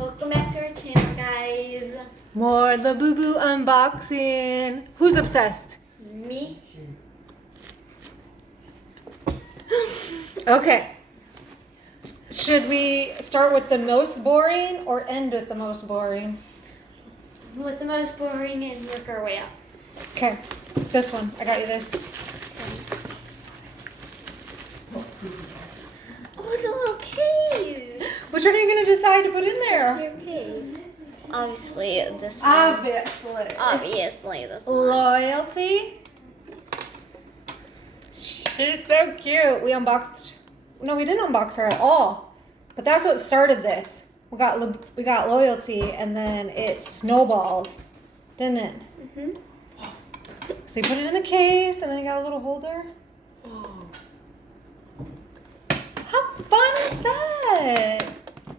Welcome back to our channel, guys. More labubu unboxing. Who's obsessed? Me. Okay. Should we start with the most boring or end with the most boring? With the most boring and work our way up. Okay. This one. I got you this. Oh, it's a little case. Which one are you going to decide to put in there? Your case. Obviously, this one. Obviously, this one. Loyalty. She's so cute. We unboxed. No, we didn't unbox her at all. But that's what started this. We got loyalty, and then it snowballed, didn't it? Mhm. So you put it in the case, and then you got a little holder. How fun is that?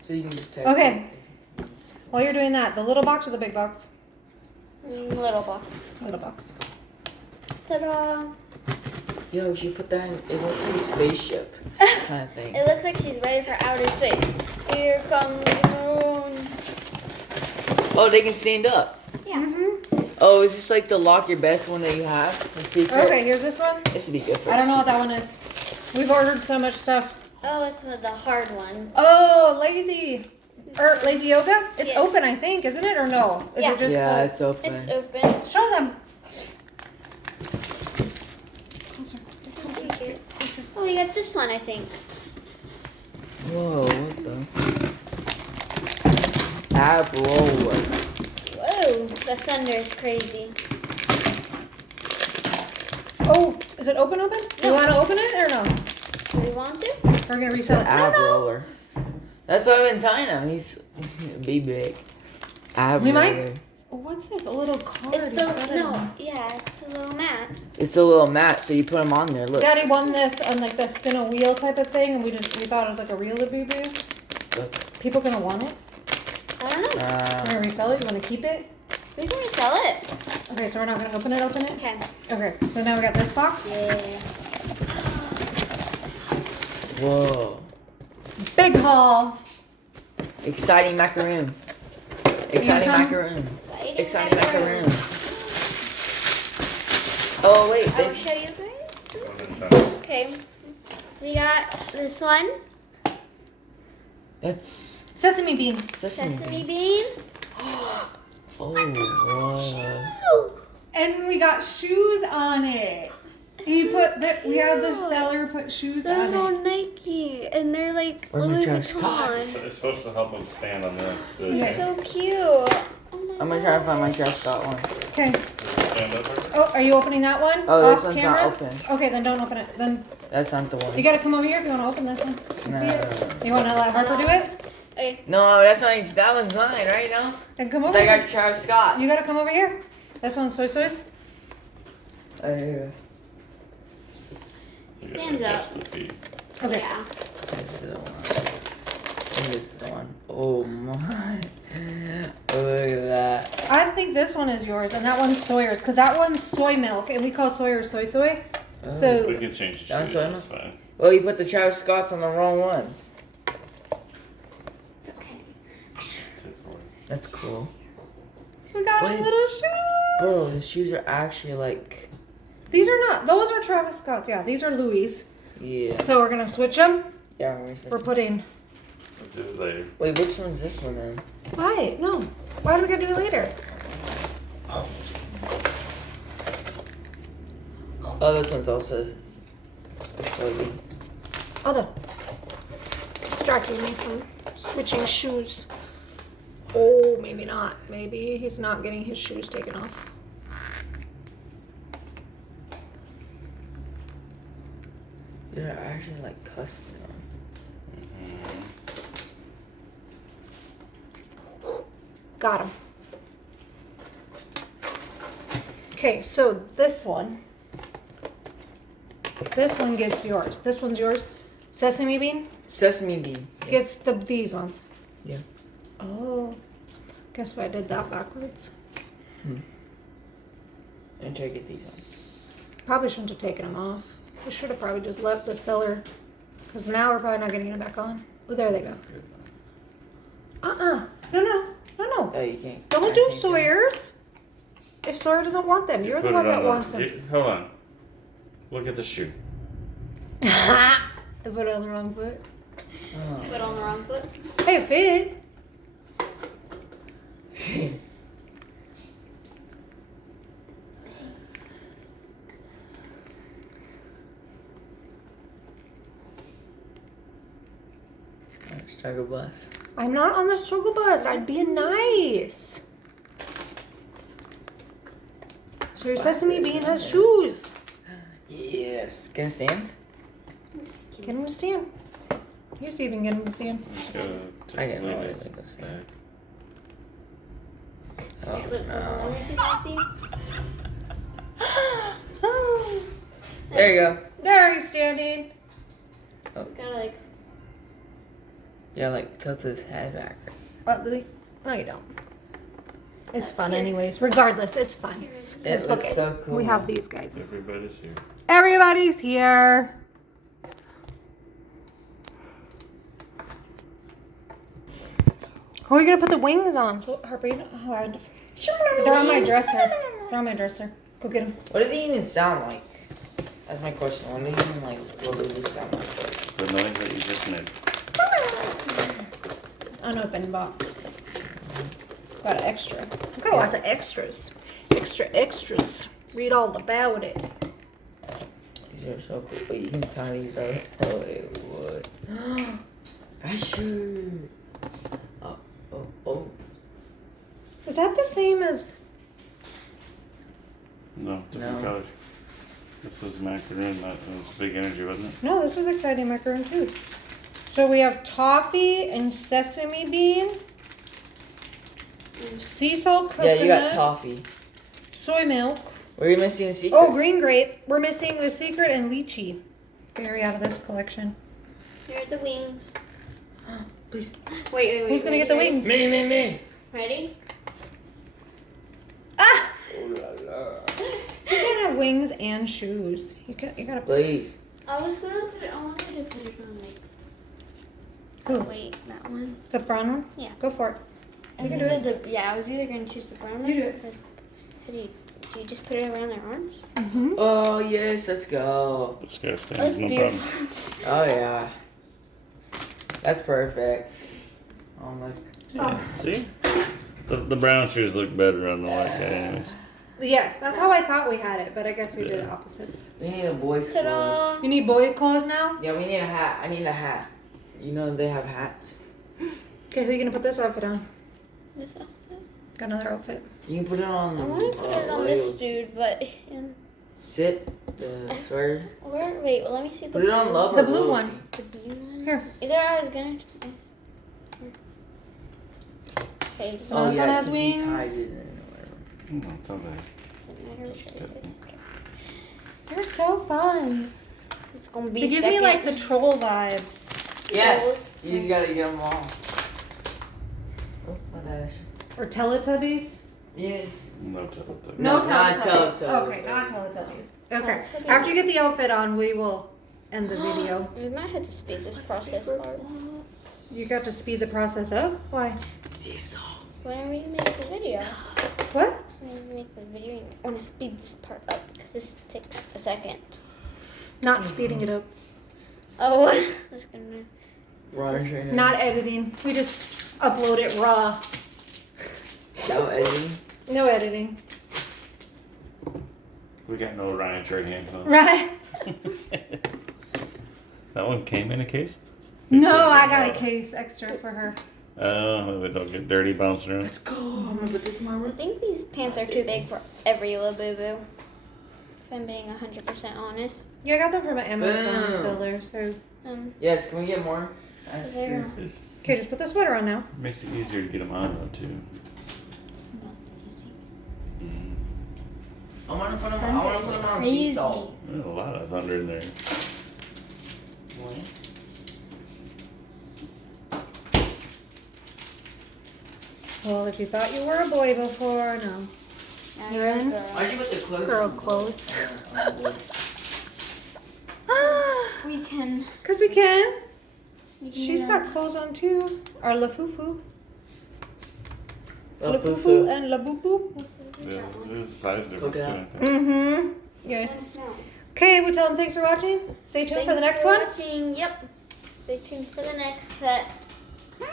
So you can just take Okay. While you're doing that, the little box or the big box? Little box. Little box. Ta-da! Yo, she put that in, it looks like a spaceship kind of thing. It looks like she's ready for outer space. Here comes the moon. Oh, they can stand up. Yeah. Mm-hmm. Oh, is this like the lock your best one that you have? The secret? Okay, here's this one. This would be good for I don't know us. what that one is. We've ordered so much stuff. Oh, it's the hard one. Oh, lazy yoga? It's Yes. open, I think, isn't it? Or no? Is Yeah. it just Yeah, the... it's open. It's open. Show them. Take it. Oh, we got this one, I think. Whoa, what the? Ab roller. Whoa, the thunder is crazy. Oh, is it open? No. You want to open it or no? Do we want to? We're going to It's resell an it. ab No. roller. That's what I've been telling him. He's be big. Ab We might- roller. Oh, what's this? A little card. It's you the, set it no, on. yeah, it's the little mat. It's a little mat, so you put them on there. Look. Daddy won this on like the spin a wheel type of thing, and we thought it was like a real labubu. Look. People going to want it? I don't know. We're going to resell it? You want to keep it? We can resell it. Okay, so we're not going to open it? Okay. Okay, so now we got this box. Yeah. Whoa. Big haul. Exciting macaroon. Exciting come? macaroon. Exciting macaroon. Oh wait, I will baby. show you guys. Okay. We got this one. That's Sesame bean. sesame. Sesame bean. Oh, whoa. And we got shoes on it. We had the seller put shoes They're on little it. Nike, and they're like Where's my Louis Travis Scott's? Vuitton. It's supposed to help them stand on their Yeah. So cute. Oh my I'm gonna try to find my Travis Scott one. Okay. stand up. Oh, are you opening that one? Oh, this Off one's camera? not open. Okay, then don't open it. Then That's not the one. you gotta come over here if you want to open this one. Can see it. You want to let Harper do it? Okay. No, that's not. That one's mine, right now. Then come over I here. got Travis Scott. You gotta come over here. This one's soy soys. Stands up. The feet. Okay. Yeah. This is the one. This is the one. Oh my. Look at that. I think this one is yours and that one's Sawyer's because that one's soy milk and we call Sawyer soy. We So can change the That's shoes. what That's fine. Well, you put the Travis Scotts on the wrong ones. Okay. Tip for it. That's cool. we got Wait. our little shoes. Bro, the shoes are actually like. These are not. Those are Travis Scott's. Yeah, these are Louis. Yeah. So we're gonna switch them. Yeah, We're putting. We'll do it later. Wait, which one's this one then? Why? No. Why do we gotta do it later? Oh, this one's also. soybean. Hold on. Distracting me from switching shoes. Oh, maybe not. Maybe he's not getting his shoes taken off. They're actually like custom. Got him. Okay, so this one gets yours. This one's yours. Sesame bean Sesame bean. Yeah. gets these ones. Yeah. Oh, guess what? I did that backwards. I'm gonna try to get these on. Probably shouldn't have taken them off. We should have probably just left the seller, because now we're probably not gonna get it back on. Oh, there they go. No. Oh, you can't. Don't do Sawyer's. If Sawyer doesn't want them, you're the Put one it that on wants them. Hold on. Look at the shoe. I put it on the wrong foot. Oh. Foot on the wrong foot. Hey, it fit. Struggle bus. I'm not on the struggle bus. I'm being nice. So your sesame bean has shoes. Yes. Can I stand? Get him to stand. You see if you can get him to stand. Just gotta I didn't know leave it it like this. there. Oh Look, let no. me see. Let me see. Oh, There you go. there he's standing. Gotta like. Yeah, like tilt his head back. What, Lily? No, you don't. It's fun anyways. Regardless, it's fun. It looks Okay, so cool. We have these guys. Everybody's here. Everybody's here. Who are you gonna put the wings on? So Harper, you don't hard. They're on my dresser. They're on my dresser. Go get them. What did he even sound like? That's my question. What did he even like? What did he sound like? The noise that you just made. Unopened box. Got extra. I've got lots of extras. Extras. Read all about it. These are so cool. But you can tie these up. Oh, it would. I should. Oh. Is that the same as? No, different No. colors. This is macaroon. That was big energy, wasn't it? No, this is exciting macaroon too. So we have toffee and sesame bean, sea salt Yeah, coconut, you got toffee. soy milk. Were you missing a secret? Oh, green grape. We're missing the secret and lychee. Berry out of this collection. Here are the wings. Please. Wait. Who's gonna get the wings? Me. Ready? Ah! Oh la la. You can have wings and shoes. You gotta. Please. I was gonna put it. I wanted to put it on like. Who? Oh, wait, that one. The brown one? Yeah. Go for it. I You was can do either I was either gonna choose the brown one. You do it. Do you just put it around their arms? Mm-hmm. Oh yes, let's go. It's gotta That's stand. No problem. beautiful. Oh yeah. That's perfect. Oh my. Yeah. See? The brown shoes look better on the white guy, anyways. Yes, that's how I thought we had it, but I guess we did it Yeah. opposite. We need a boy's Ta-da. clothes. You need boy clothes now? Yeah, we need a hat. I need a hat. You know they have hats. Okay, who are you gonna put this outfit on? This outfit. Got another outfit. You can put it on. I want to put it on this Oils. dude, but Sit. The sweater. wait. Well, let me see the Put it on blue- love The or blue loyalty. one. The blue one. Here. Either I was gonna. Okay, this So one this one has 'cause you tied wings. it and whatever. It's okay. doesn't matter which one it is. Okay. They're so fun. It's gonna be. They give me like the troll vibes. Yes. You just gotta get them all. Oh my gosh. Or Teletubbies. Yes. No trouble. No, No, not Teletubbies. Teletubbies. Okay, not Teletubbies. Okay. Teletubbies. After you get the outfit on, we will end the video. We might have to speed this process up. You got to speed the process up? Why? Seesaw. Whenever you make the video, What? whenever you make the video, you want to speed this part up because this takes a second. Not speeding it up. Oh, that's gonna. Run. Not editing. We just upload it raw. No editing. No editing. We got no Ryan trade hands on. Right? That one came in a case? No, I got a case extra for her. Oh, we don't get dirty bouncing around. Let's go. I'm gonna put this in my I room. think these pants are too big for every labubu. If I'm being 100% honest. Yeah, I got them from Amazon Boom. seller. So Yes. Can we get more? That's There. true. okay, just put the sweater on now. Makes it easier to get them on though too. It's not easy. I want to put them. I Thunder want to is put them on crazy. sea salt. There's a lot of thunder in there. Well, if you thought you were a boy before, no. Now You're you're a in? girl. Why'd you put the clothes? Girl on? clothes. Yeah, on board. We can. Cause we can. We can She's got clothes on too. Our lafufu. labubu and labubu. Yeah, there's a size difference too, I think. Mm-hmm. Yes. Let us know. Okay, we tell them thanks for watching. Stay tuned for the next one. Watching. Yep. Stay tuned for the next set. Bye.